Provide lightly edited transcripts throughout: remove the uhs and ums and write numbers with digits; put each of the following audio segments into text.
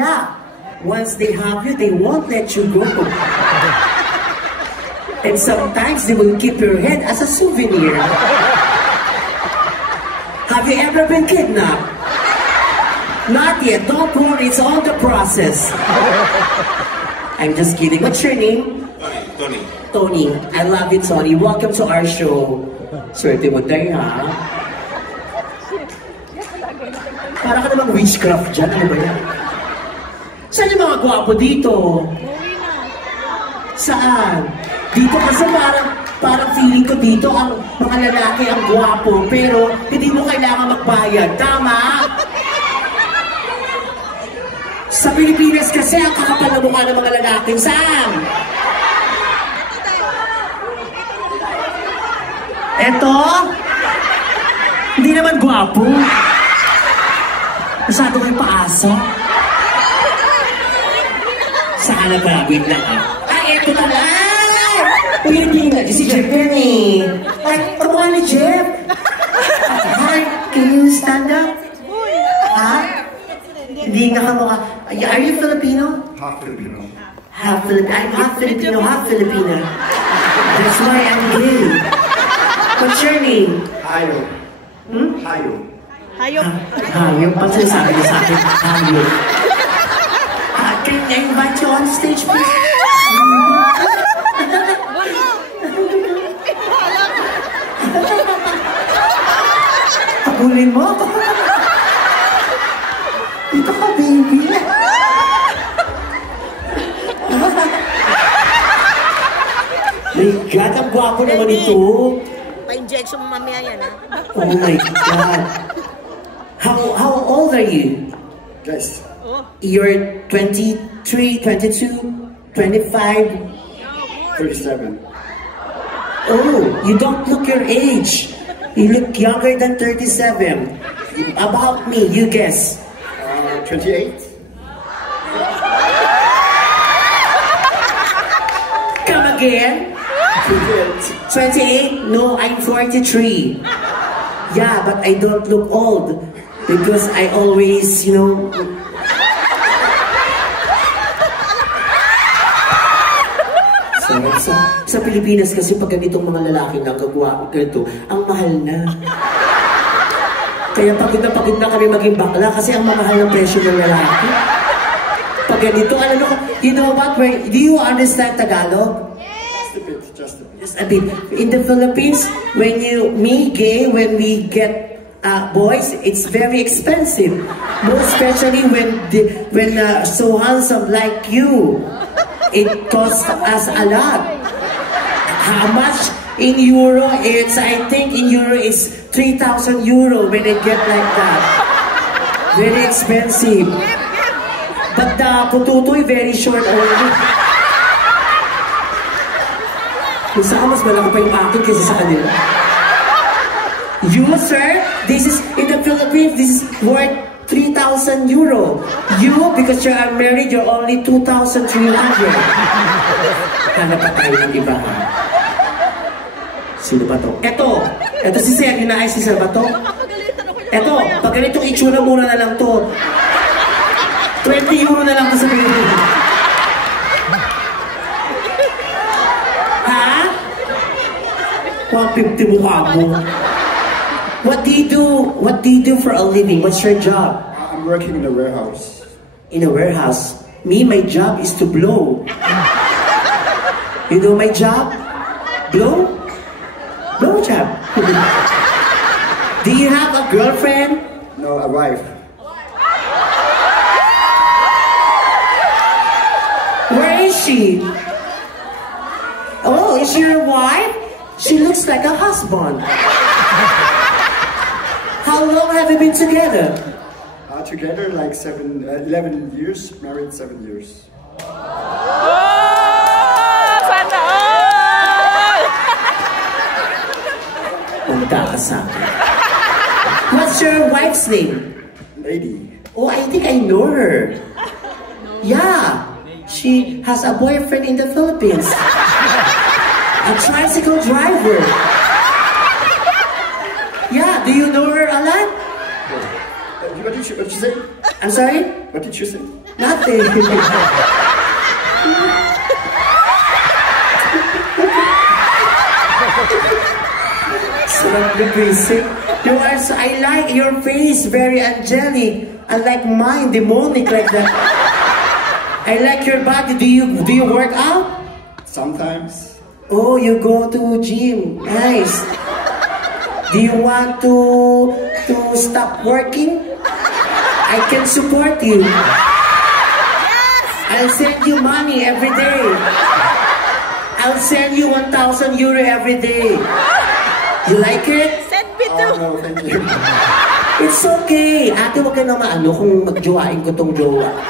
Yeah. Once they have you, they won't let you go. And sometimes they will keep your head as a souvenir. Have you ever been kidnapped? Not yet. Don't worry, it's on the process. I'm just kidding. What's your name? Tony. Tony. I love you, Tony. Welcome to our show. Swerte mo tayo, ha? Para ka namang witchcraft dyan. Ano ba yan? Saan yung mga gwapo dito? Saan? Dito kasi parang feeling ko dito ang mga lalaki ang gwapo, pero hindi mo kailangan magbayad. Tama? Sa Pilipinas kasi ang kakapal na mukha ng mga lalaki. Saan? Eto? Hindi naman gwapo. Masyado kayo paasa. Sana ba? Wait lang, ha? Ay, eto na lang! Pilipina, si Jeff yan eh. Ay, kamukha ni Jeff. Hi, can you stand up? Ha? Hindi nga kamukha. Are you Filipino? Half Filipino. Half Filipino. I'm half Filipino, half Filipina. That's why I'm gay. What's your name? Hayo. Hmm? Hayo. Hayop. Hayop. Pag sinasabi niya sa akin, hayop. Can I invite you on stage, please? Habulin mo ako. Dito ka, baby. My God, ang gwapo naman ito. Pa-injection mo mamaya yan, ha? Oh my God. How old are you? Guys. You're 23, 22, 25? 37. Oh, you don't look your age. You look younger than 37. About me, you guess. 28. Come again? 28? No, I'm 43. Yeah, but I don't look old. Because I always, you know... Sa Pilipinas kasi pag ganitong mga lalaki na gagawa ganito, ang mahal na. Kaya pagod na kami maging bakla kasi ang mamahal ng presyo ng lalaki. Pag ganito, alam mo, you know what, do you understand Tagalog? Just a bit, just a bit. Just a bit. In the Philippines, when we get boys, it's very expensive. Most especially when so handsome like you. It costs us a lot. How much in euro? I think in euro is 3,000 euro when they get like that. Very expensive. But the pututoy very short only. Isa ka mas malaki pa yung akin kaysa sa kanila. You, sir, this is, in the Philippines, this is worth 3,000 euro. You, because you are married, you're only 2,300. Hanap pa tayo ng iba, ha? Sino ba to? Ito si Sir, si Sir ba to? Ito, pag ganitong itsura muna na lang to. 20 euro na lang to sa Pilipinas. Ha? 150 mukha mo. What do you do for a living? What's your job? I'm working in a warehouse. In a warehouse. Me, my job is to blow. You know my job? Blow? Blow job. Do you have a girlfriend? No, a wife. Where is she? Oh, is she your wife? She looks like a husband. How long have you been together? Together like 11 years, married 7 years. Sana all! Punta ka sa akin. What's your wife's name? Lady. Oh, I think I know her. Yeah, she has a boyfriend in the Philippines. A tricycle driver. Yeah, do you know her a lot? What did you say? I'm sorry? What did you say? Nothing. Sarap na basic. You are so, I like your face, very angelic. Unlike mine, demonic like that. I like your body. Do you work out? Sometimes. Oh, you go to gym. Nice. Do you want to stop working? I can support you. I'll send you money every day. I'll send you 1,000 euro every day. You like it? Send me to. Oh, no, thank you. It's okay. Ate, huwag ka na maano kung magjowain ko tong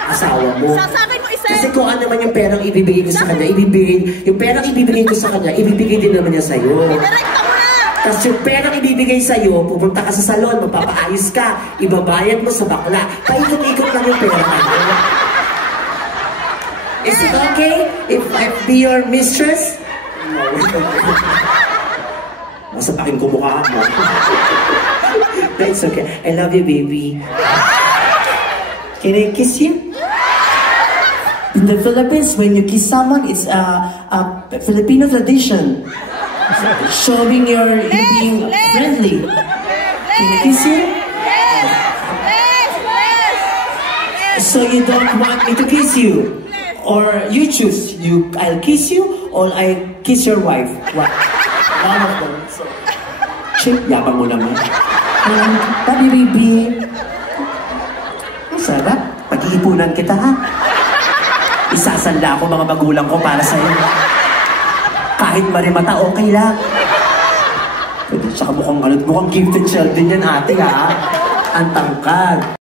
asawa mo. Sasakin mo isa. Kasi kung ano naman yung perang ibibigay ko sa kanya, yung perang ibibigay ko sa kanya, ibibigay din naman niya sa'yo. Direkta mo na. Tapos yung perang ibibigay sa'yo, pupunta ka sa salon, mapapaayos ka, ibabayad mo sa bakla. Paikot-ikot lang yung pera. Is it okay if I be your mistress? Masapakin ko mukha mo. That's okay. I love you, baby. Can I kiss you? In the Philippines, when you kiss someone, it's a Filipino tradition. Showing you being friendly. Can I kiss you? So you don't want me to kiss you? Or you choose, I'll kiss you or I kiss your wife? What? One of them. So. Shit, yabang mo naman. Tabi, baby. Ang sarap. Pag-iipunan kita, ha? Isasanda ako mga magulang ko para sa'yo. Kahit marimata, okay lang. Pwede, tsaka mukhang gifted child din yan, ate, ha? Ang tangkad.